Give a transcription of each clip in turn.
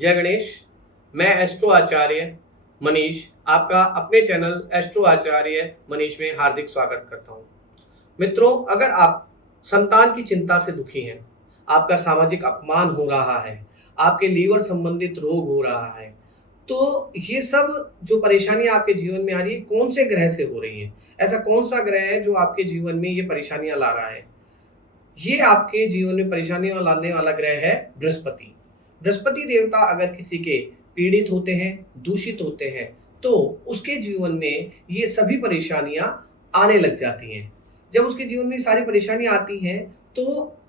जय गणेश। मैं एस्ट्रो आचार्य मनीष आपका अपने चैनल एस्ट्रो आचार्य मनीष में हार्दिक स्वागत करता हूं। मित्रों, अगर आप संतान की चिंता से दुखी हैं, आपका सामाजिक अपमान हो रहा है, आपके लीवर संबंधित रोग हो रहा है, तो ये सब जो परेशानियां आपके जीवन में आ रही है, कौन से ग्रह से हो रही हैं? ऐसा कौन सा ग्रह है जो आपके जीवन में ये परेशानियां ला रहा है? ये आपके जीवन में परेशानियां लाने वाला ग्रह है बृहस्पति। बृहस्पति देवता अगर किसी के पीड़ित होते हैं, दूषित होते हैं, तो उसके जीवन में ये सभी परेशानियां आने लग जाती हैं। जब उसके जीवन में सारी परेशानियां आती हैं, तो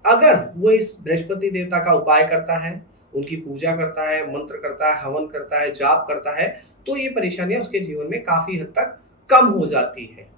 अगर वो इस बृहस्पति देवता का उपाय करता है, उनकी पूजा करता है, मंत्र करता है, हवन करता है, जाप करता है, तो ये परेशानियां उसके जीवन में काफी हद तक कम हो जाती है।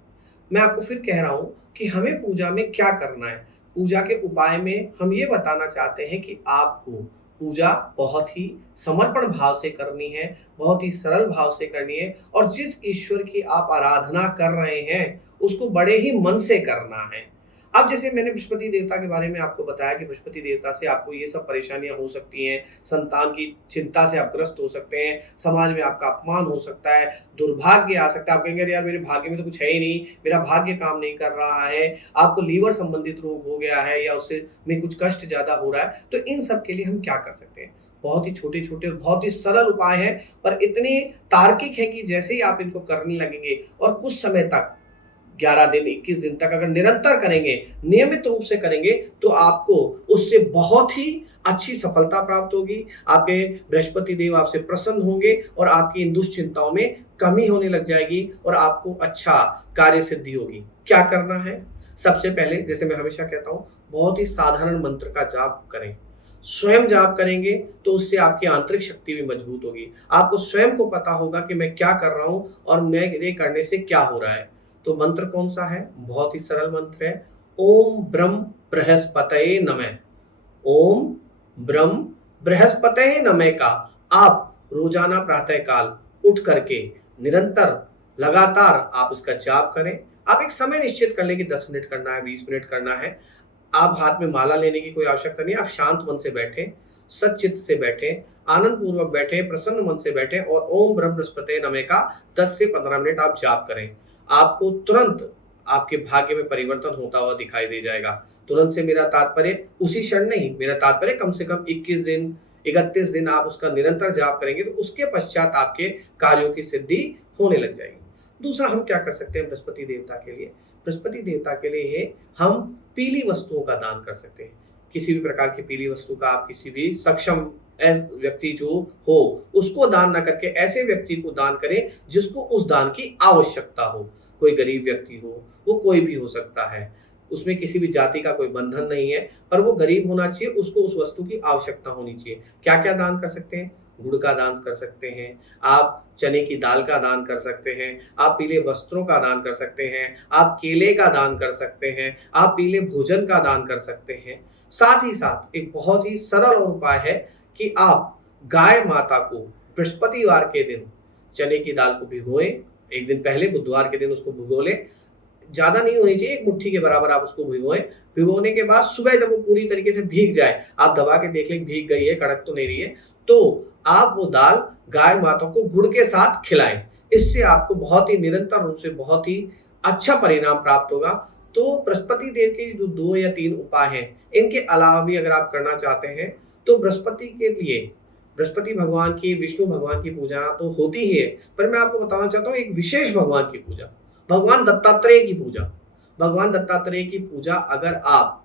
मैं आपको फिर कह रहा हूं कि हमें पूजा में क्या करना है। पूजा के उपाय में हम ये बताना चाहते हैं कि आपको पूजा बहुत ही समर्पण भाव से करनी है, बहुत ही सरल भाव से करनी है, और जिस ईश्वर की आप आराधना कर रहे हैं उसको बड़े ही मन से करना है। अब जैसे मैंने बृहस्पति देवता के बारे में आपको बताया कि बृहस्पति देवता से आपको ये सब परेशानियां हो सकती हैं, संतान की चिंता से आप ग्रस्त हो सकते हैं, समाज में आपका अपमान हो सकता है, दुर्भाग्य आ सकता है। आप कहेंगे अरे यार, मेरे भाग्य में तो कुछ है ही नहीं, मेरा भाग्य काम नहीं कर रहा है, आपको लीवर संबंधित रोग हो गया है या उससे में कुछ कष्ट ज्यादा हो रहा है। तो इन सब के लिए हम क्या कर सकते हैं? बहुत ही छोटे छोटे और बहुत ही सरल उपाय हैं, पर इतने तार्किक हैं कि जैसे ही आप इनको करने लगेंगे और कुछ समय तक 11 दिन 21 दिन तक अगर निरंतर करेंगे, नियमित रूप से करेंगे, तो आपको उससे बहुत ही अच्छी सफलता प्राप्त होगी। आपके बृहस्पति देव आपसे प्रसन्न होंगे और आपकी इन दुश्चिंताओं में कमी होने लग जाएगी और आपको अच्छा कार्य सिद्धि होगी। क्या करना है? सबसे पहले, जैसे मैं हमेशा कहता हूं, बहुत ही साधारण मंत्र का जाप करें। स्वयं जाप करेंगे तो उससे आपकी आंतरिक शक्ति भी मजबूत होगी। आपको स्वयं को पता होगा कि मैं क्या कर रहा हूं और मेरे करने से क्या हो रहा है। तो मंत्र कौन सा है? बहुत ही सरल मंत्र है, ओम ब्रह्म बृहस्पतये नमः। ओम ब्रह्म बृहस्पतये नमः का आप रोजाना प्रातः काल उठ करके निरंतर लगातार आप इसका जाप करें। आप एक समय निश्चित कर लें कि 10 मिनट करना है, 20 मिनट करना है। आप हाथ में माला लेने की कोई आवश्यकता नहीं है। आप शांत मन से बैठे, सच्चित्त से बैठे, आनंद पूर्वक बैठे, प्रसन्न मन से बैठे और ओम ब्रह्म बृहस्पतये नमः का 10 से 15 मिनट आप जाप करें। आपको तुरंत आपके भाग्य में परिवर्तन होता हुआ दिखाई दे जाएगा। तुरंत से मेरा तात्पर्य उसी क्षण नहीं, मेरा तात्पर्य कम से कम 21 दिन 31 दिन आप उसका निरंतर जाप करेंगे तो उसके पश्चात आपके कार्यों की सिद्धि होने लग जाएगी। दूसरा, हम क्या कर सकते हैं बृहस्पति देवता के लिए? बृहस्पति देवता के लिए हम पीली वस्तुओं का दान कर सकते हैं। किसी भी प्रकार की पीली वस्तु का आप किसी भी सक्षम व्यक्ति जो हो उसको दान न करके ऐसे व्यक्ति को दान करें जिसको उस दान की आवश्यकता हो। कोई गरीब व्यक्ति हो, वो कोई भी हो सकता है, उसमें किसी भी जाति का कोई बंधन नहीं है, पर वो गरीब होना चाहिए, उसको उस वस्तु की आवश्यकता होनी चाहिए। क्या क्या दान कर सकते हैं? गुड़ का दान कर सकते हैं, आप चने की दाल का दान कर सकते हैं, आप पीले वस्त्रों का दान कर सकते हैं, आप केले का दान कर सकते हैं, आप पीले भोजन का दान कर सकते हैं। साथ ही साथ एक बहुत ही सरल और उपाय है कि आप गाय माता को बृहस्पतिवार के दिन चने की दाल को भिगोएं। एक दिन पहले बुधवार के दिन उसको भिगो लें। ज़्यादा नहीं होनी चाहिए, एक मुट्ठी के बराबर आप उसको भिगोएं। भिगोने के बाद सुबह जब वो पूरी तरीके से भीग जाए, आप दबा के देख लें भीग गई है, कड़क तो नहीं रही है, तो आप वो दाल गाय माता को गुड़ के साथ खिलाएं। इससे आपको बहुत ही निरंतर रूप से बहुत ही अच्छा परिणाम प्राप्त होगा। तो बृहस्पति देव के जो 2 या 3 उपाय हैं, इनके अलावा भी अगर आप करना चाहते हैं तो बृहस्पति के लिए बृहस्पति भगवान की, विष्णु भगवान की पूजा तो होती ही है, पर मैं आपको बताना चाहता हूँ एक विशेष भगवान की पूजा, भगवान दत्तात्रेय की पूजा। भगवान दत्तात्रेय की पूजा अगर आप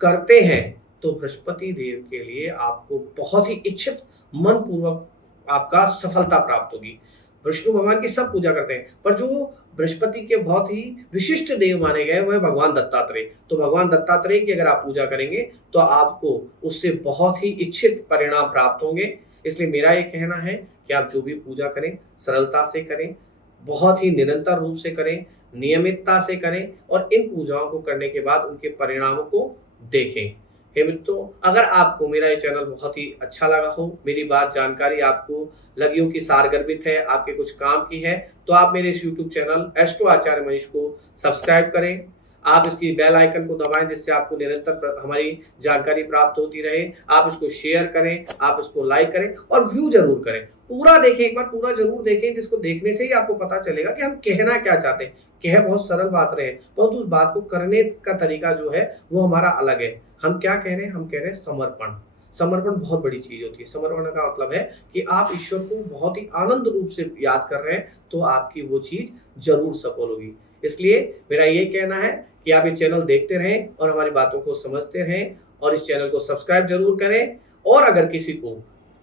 करते हैं तो बृहस्पति देव के लिए आपको बहुत ही इच्छित मन पूर्वक आपका सफलता प्राप्त होगी। विष्णु भगवान की सब पूजा करते हैं, पर जो बृहस्पति के बहुत ही विशिष्ट देव माने गए वह भगवान दत्तात्रेय। तो भगवान दत्तात्रेय की अगर आप पूजा करेंगे तो आपको उससे बहुत ही इच्छित परिणाम प्राप्त होंगे। इसलिए मेरा ये कहना है कि आप जो भी पूजा करें सरलता से करें, बहुत ही निरंतर रूप से करें, नियमितता से करें और इन पूजाओं को करने के बाद उनके परिणामों को देखें। हे मित्रों, अगर आपको मेरा ये चैनल बहुत ही अच्छा लगा हो, मेरी बात जानकारी आपको लगी हो कि सारगर्भित है, आपके कुछ काम की है, तो आप मेरे इस यूट्यूब चैनल एस्ट्रो आचार्य मनीष को सब्सक्राइब करें। आप इसकी बेल आइकन को दबाएं जिससे आपको निरंतर हमारी जानकारी प्राप्त होती रहे। आप इसको शेयर करें, आप इसको लाइक करें और व्यू जरूर करें। पूरा देखें, एक बार पूरा जरूर देखें, जिसको देखने से ही आपको पता चलेगा कि हम कहना क्या चाहते हैं। कह बहुत सरल बात रहे, परंतु उस बात को करने का तरीका जो है वो हमारा अलग है। हम क्या कह रहे हैं? हम कह रहे हैं समर्पण। समर्पण बहुत बड़ी चीज होती है। समर्पण का मतलब है कि आप ईश्वर को बहुत ही आनंद रूप से याद कर रहे हैं, तो आपकी वो चीज जरूर सफल होगी। इसलिए मेरा ये कहना है कि आप ये चैनल देखते रहें और हमारी बातों को समझते रहें और इस चैनल को सब्सक्राइब जरूर करें। और अगर किसी को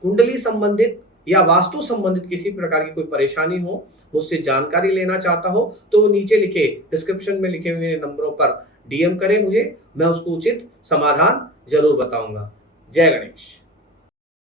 कुंडली संबंधित या वास्तु संबंधित किसी प्रकार की कोई परेशानी हो, मुझसे जानकारी लेना चाहता हो, तो वो नीचे लिखे डिस्क्रिप्शन में लिखे हुए नंबरों पर डीएम करें मुझे, मैं उसको उचित समाधान जरूर बताऊंगा। जय गणेश।